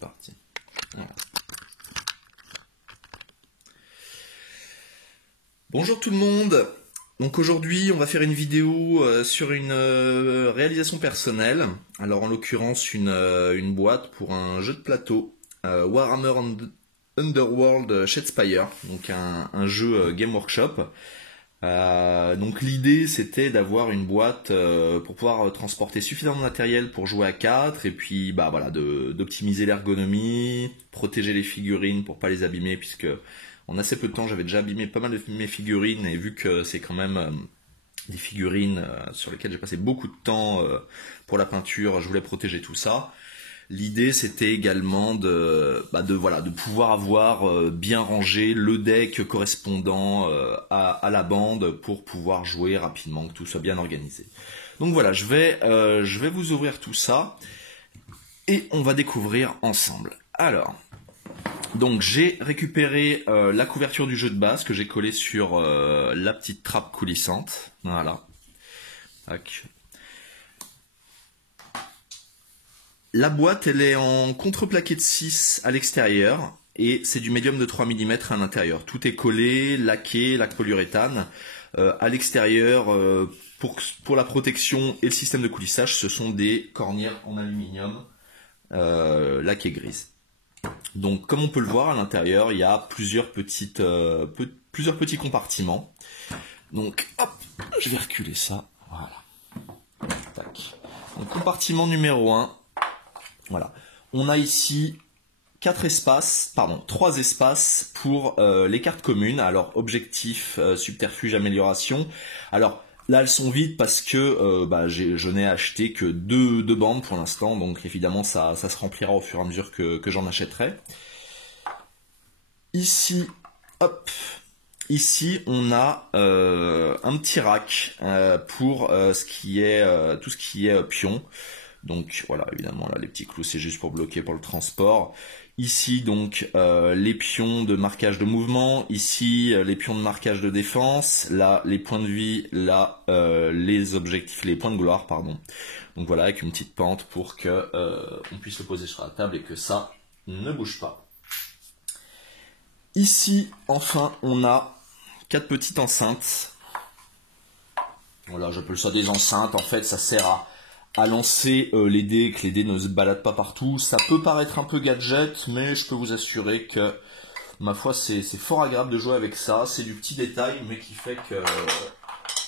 parti. Voilà. Bonjour tout le monde. Donc aujourd'hui on va faire une vidéo sur une réalisation personnelle. Alors en l'occurrence une boîte pour un jeu de plateau, Warhammer Underworld Shadespire, donc un jeu Game Workshop. Donc l'idée c'était d'avoir une boîte pour pouvoir transporter suffisamment de matériel pour jouer à 4 et puis bah voilà d'optimiser l'ergonomie, protéger les figurines pour pas les abîmer puisque en assez peu de temps j'avais déjà abîmé pas mal de mes figurines et vu que c'est quand même des figurines sur lesquelles j'ai passé beaucoup de temps pour la peinture, je voulais protéger tout ça. L'idée c'était également de pouvoir avoir bien rangé le deck correspondant à la bande pour pouvoir jouer rapidement, que tout soit bien organisé. Donc voilà, je vais vous ouvrir tout ça et on va découvrir ensemble. Alors, donc j'ai récupéré la couverture du jeu de base que j'ai collée sur la petite trappe coulissante. Voilà. Tac. La boîte, elle est en contreplaqué de 6 à l'extérieur et c'est du médium de 3 mm à l'intérieur. Tout est collé, laqué, laque polyuréthane. À l'extérieur, pour la protection et le système de coulissage, ce sont des cornières en aluminium laquées grises. Donc comme on peut le voir à l'intérieur, il y a plusieurs petits compartiments. Donc hop, je vais reculer ça. Voilà. Tac. Donc compartiment numéro 1. Voilà. On a ici 3 espaces pour les cartes communes. Alors objectif, subterfuge, amélioration. Alors là elles sont vides parce que je n'ai acheté que deux bandes pour l'instant. Donc évidemment ça se remplira au fur et à mesure que j'en achèterai. Ici, hop. Ici on a un petit rack pour tout ce qui est pion. Donc voilà, évidemment là les petits clous c'est juste pour bloquer pour le transport. Ici donc les pions de marquage de mouvement, ici les pions de marquage de défense, là les points de vie, là les objectifs, les points de gloire pardon. Donc voilà avec une petite pente pour que on puisse le poser sur la table et que ça ne bouge pas. Ici enfin on a 4 petites enceintes. Voilà, j'appelle ça des enceintes, en fait ça sert à lancer les dés, que les dés ne se baladent pas partout. Ça peut paraître un peu gadget, mais je peux vous assurer que, ma foi, c'est fort agréable de jouer avec ça. C'est du petit détail, mais qui fait que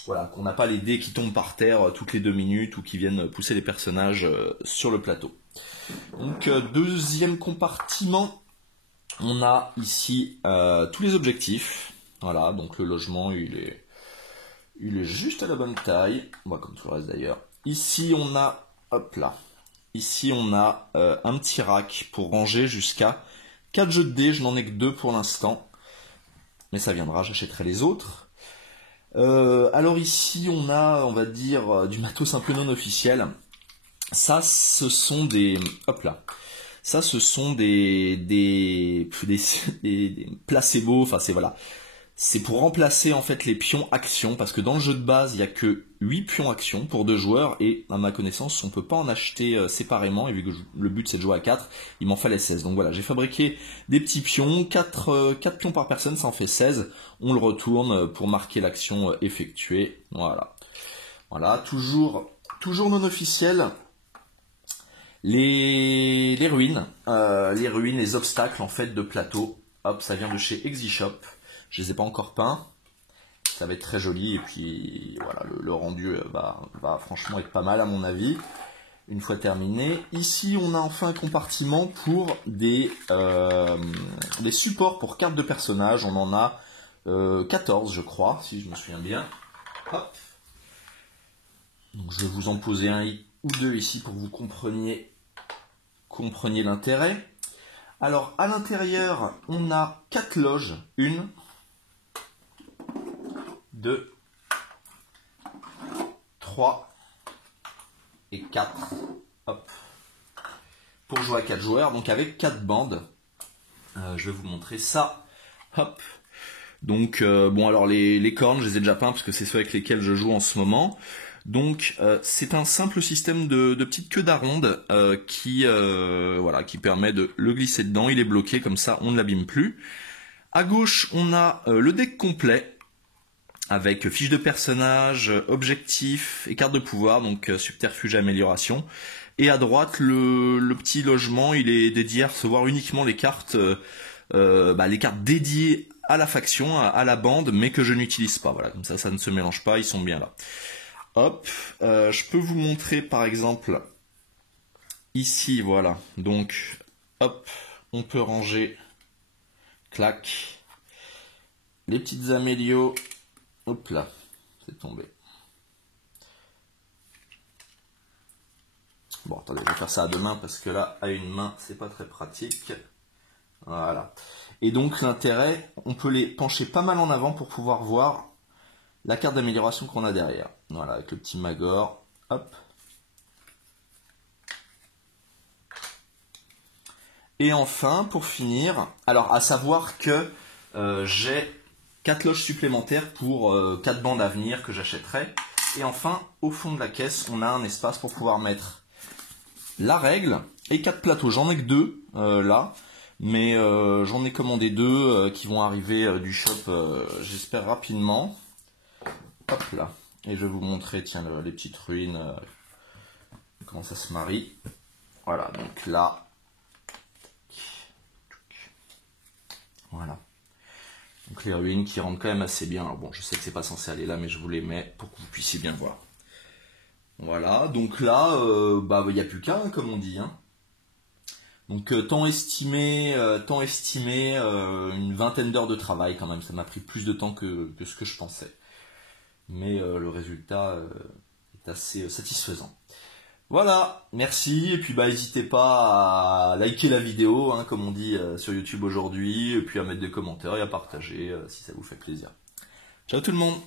voilà, qu'on n'a pas les dés qui tombent par terre toutes les 2 minutes ou qui viennent pousser les personnages sur le plateau. Donc, deuxième compartiment, on a ici tous les objectifs. Voilà, donc le logement, il est juste à la bonne taille, comme tout le reste d'ailleurs. Ici on a, hop là, ici on a un petit rack pour ranger jusqu'à 4 jeux de dés, je n'en ai que 2 pour l'instant, mais ça viendra, j'achèterai les autres. Alors ici on a, on va dire, du matos un peu non officiel. Ça ce sont des, hop là, ça ce sont des placebos, enfin c'est voilà. C'est pour remplacer en fait les pions action, parce que dans le jeu de base, il n'y a que 8 pions action pour 2 joueurs, et à ma connaissance, on ne peut pas en acheter séparément, et vu que le but c'est de jouer à 4, il m'en fallait 16. Donc voilà, j'ai fabriqué des petits pions, 4 pions par personne, ça en fait 16. On le retourne pour marquer l'action effectuée. Voilà. Voilà, toujours non officiel. Les ruines, les obstacles en fait de plateau. Hop, ça vient de chez ExyShop. Je les ai pas encore peints, ça va être très joli et puis voilà, le rendu va franchement être pas mal à mon avis, une fois terminé. Ici on a enfin un compartiment pour des supports pour cartes de personnages, on en a 14 je crois, si je me souviens bien. Hop. Donc je vais vous en poser un ou deux ici pour que vous compreniez l'intérêt. Alors à l'intérieur on a 4 loges, 1, 2, 3 et 4. Hop. Pour jouer à 4 joueurs, donc avec 4 bandes. Je vais vous montrer ça. Hop. Donc, bon, alors les cornes, je les ai déjà peints parce que c'est ceux avec lesquels je joue en ce moment. Donc c'est un simple système de petites queues d'aronde voilà, qui permet de le glisser dedans, il est bloqué, comme ça on ne l'abîme plus. À gauche on a le deck complet, avec fiche de personnage, objectif et carte de pouvoir, donc subterfuge et amélioration. Et à droite, le petit logement, il est dédié à recevoir uniquement les cartes dédiées à la faction, à la bande, mais que je n'utilise pas. Voilà, comme ça ne se mélange pas, ils sont bien là. Hop, je peux vous montrer par exemple ici, voilà. Donc, hop, on peut ranger, clac, les petites amélios. Hop là, c'est tombé. Bon, attendez, je vais faire ça à deux mains parce que là, à une main, c'est pas très pratique. Voilà. Et donc, l'intérêt, on peut les pencher pas mal en avant pour pouvoir voir la carte d'amélioration qu'on a derrière. Voilà, avec le petit Magor. Hop. Et enfin, pour finir, alors à savoir que j'ai 4 loges supplémentaires pour 4 bandes à venir que j'achèterai. Et enfin, au fond de la caisse, on a un espace pour pouvoir mettre la règle et 4 plateaux. J'en ai que 2 là, mais j'en ai commandé 2 qui vont arriver du shop, j'espère rapidement. Hop là. Et je vais vous montrer, tiens, les petites ruines, comment ça se marie. Voilà, donc là. Voilà. Donc les ruines qui rentrent quand même assez bien. Alors bon, je sais que c'est pas censé aller là, mais je vous les mets pour que vous puissiez bien voir. Voilà, donc là, il n'y a plus qu'à, hein, comme on dit. Hein. Donc temps estimé, une vingtaine d'heures de travail quand même. Ça m'a pris plus de temps que ce que je pensais. Mais le résultat est assez satisfaisant. Voilà, merci, et puis n'hésitez pas à liker la vidéo, hein, comme on dit sur YouTube aujourd'hui, et puis à mettre des commentaires et à partager si ça vous fait plaisir. Ciao tout le monde!